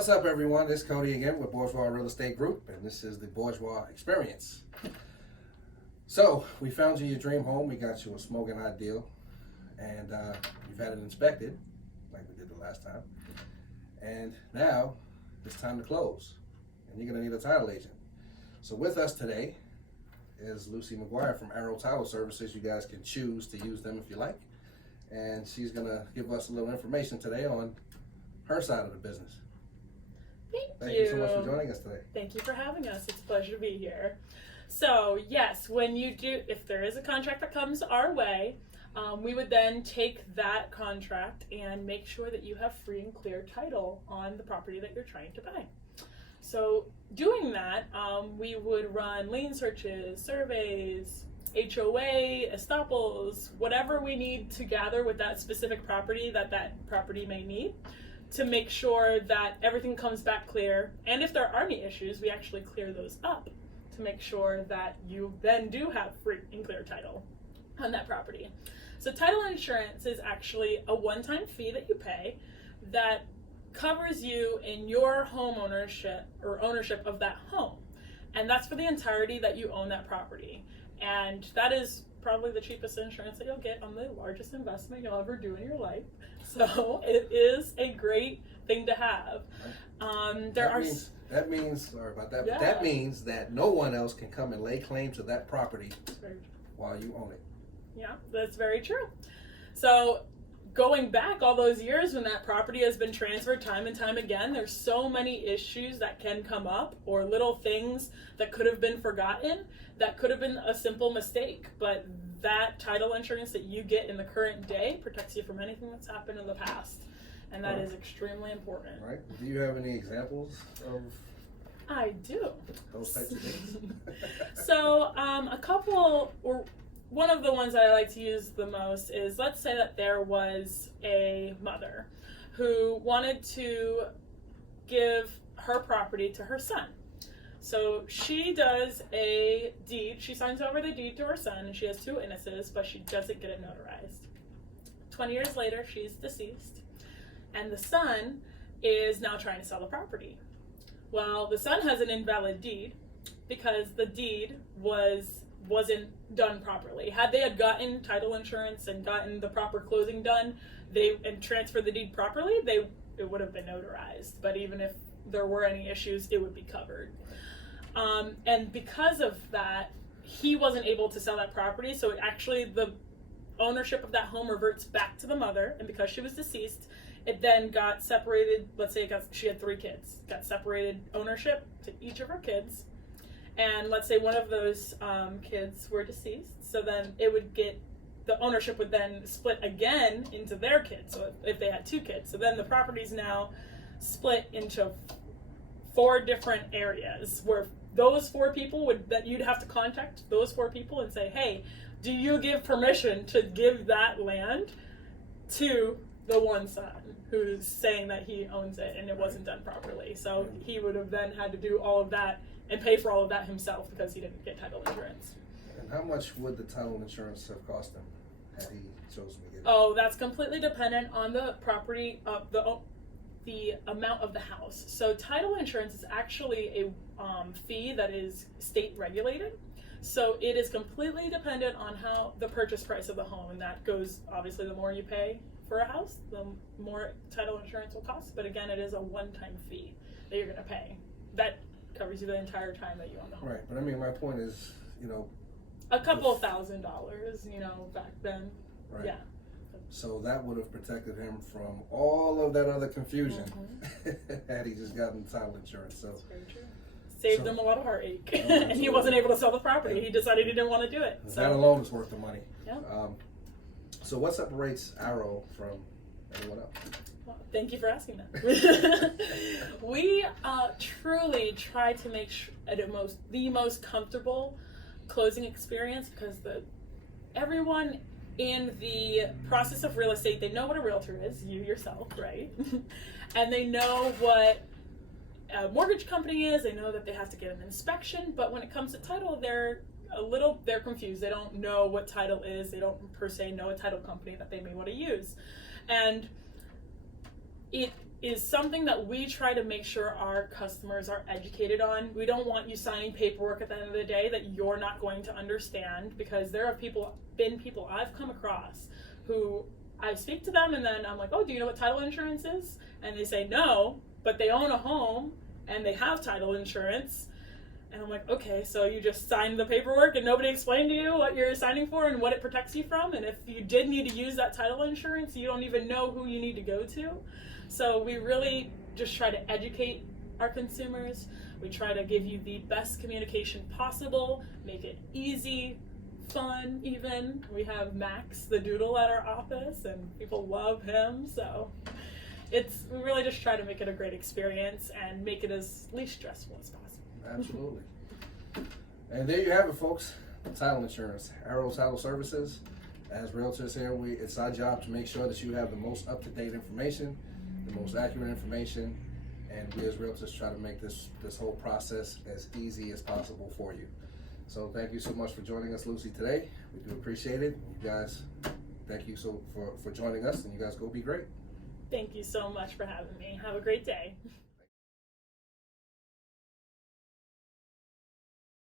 What's up, everyone? This is Cody again with Bourgeois Real Estate Group, and this is the Bourgeois Experience. So, we found you your dream home. We got you a smoking hot deal, and you've had it inspected, like we did the last time. And now, it's time to close, and you're going to need a title agent. So, with us today is Lucie McGuire from Arrow Title Services. You guys can choose to use them if you like. And she's going to give us a little information today on her side of the business. Thank you so much for joining us today. Thank you for having us. It's a pleasure to be here. So yes, if there is a contract that comes our way, we would then take that contract and make sure that you have free and clear title on the property that you're trying to buy. So doing that, we would run lien searches, surveys, HOA, estoppels, whatever we need to gather with that specific property that property may need, to make sure that everything comes back clear. And if there are any issues, we actually clear those up to make sure that you then do have free and clear title on that property. So title insurance is actually a one-time fee that you pay that covers you in your home ownership or ownership of that home. And that's for the entirety that you own that property. And that is probably the cheapest insurance that you'll get on the largest investment you'll ever do in your life. So it is a great thing to have. That means that no one else can come and lay claim to that property while you own it. Yeah, that's very true. So going back all those years when that property has been transferred time and time again, there's so many issues that can come up, or little things that could have been forgotten, that could have been a simple mistake, but that title insurance that you get in the current day protects you from anything that's happened in the past, and that is extremely important. Right. Do you have any examples of I do. those types of things? So a couple, or one of the ones that I like to use the most is, let's say that there was a mother who wanted to give her property to her son. So she does a deed, she signs over the deed to her son, and she has 2 witnesses, but she doesn't get it notarized. 20 years later, she's deceased, and the son is now trying to sell the property. Well, the son has an invalid deed because the deed wasn't done properly. Had they gotten title insurance and gotten the proper closing done, and transferred the deed properly, it would have been notarized. But even if there were any issues, it would be covered. And because of that, he wasn't able to sell that property, so the ownership of that home reverts back to the mother, and because she was deceased, it then got separated. Let's say she had 3 kids, got separated ownership to each of her kids, and let's say one of those kids were deceased, so then the ownership would then split again into their kids, so if they had 2 kids, so then the property's now split into 4 different areas, where those 4 people you'd have to contact those 4 people and say, hey, do you give permission to give that land to the one son who's saying that he owns it and it wasn't done properly? So he would have then had to do all of that and pay for all of that himself because he didn't get title insurance. And how much would the title insurance have cost him had he chosen to get it? Oh, that's completely dependent on the property, the amount of the house. So title insurance is actually a fee that is state regulated. So it is completely dependent on how the purchase price of the home, and that goes, obviously, the more you pay for a house, the more title insurance will cost. But again, it is a one-time fee that you're going to pay. That covers you the entire time that you own the home. Right, but I mean, my point is, a couple $1,000, back then. Right. Yeah. So that would have protected him from all of that other confusion had he just gotten title insurance. So that's very true. Saved him a lot of heartache, and he wasn't able to sell the property. He decided he didn't want to do it. So that alone is worth the money. Yeah. So what separates Arrow from anyone else? Well, thank you for asking that. We truly try to make the most comfortable closing experience, because everyone in the process of real estate, they know what a realtor is, you yourself, right? And they know what a mortgage company is, they know that they have to get an inspection, but when it comes to title, they're confused. They don't know what title is, they don't per se know a title company that they may want to use. And is something that we try to make sure our customers are educated on. We don't want you signing paperwork at the end of the day that you're not going to understand, because there have been people I've come across who I speak to them and then I'm like, oh, do you know what title insurance is? And they say no, but they own a home and they have title insurance. And I'm like, okay, so you just signed the paperwork and nobody explained to you what you're signing for and what it protects you from. And if you did need to use that title insurance, you don't even know who you need to go to. So we really just try to educate our consumers. We try to give you the best communication possible, make it easy, fun even. We have Max the Doodle at our office and people love him. So we really just try to make it a great experience and make it as least stressful as possible. Absolutely. And there you have it, folks. Title insurance, Arrow Title Services. As realtors here, it's our job to make sure that you have the most up-to-date information, the most accurate information, and we as realtors try to make this whole process as easy as possible for you. So thank you so much for joining us, Lucie, today. We do appreciate it. You guys, thank you for joining us, and you guys go be great. Thank you so much for having me. Have a great day.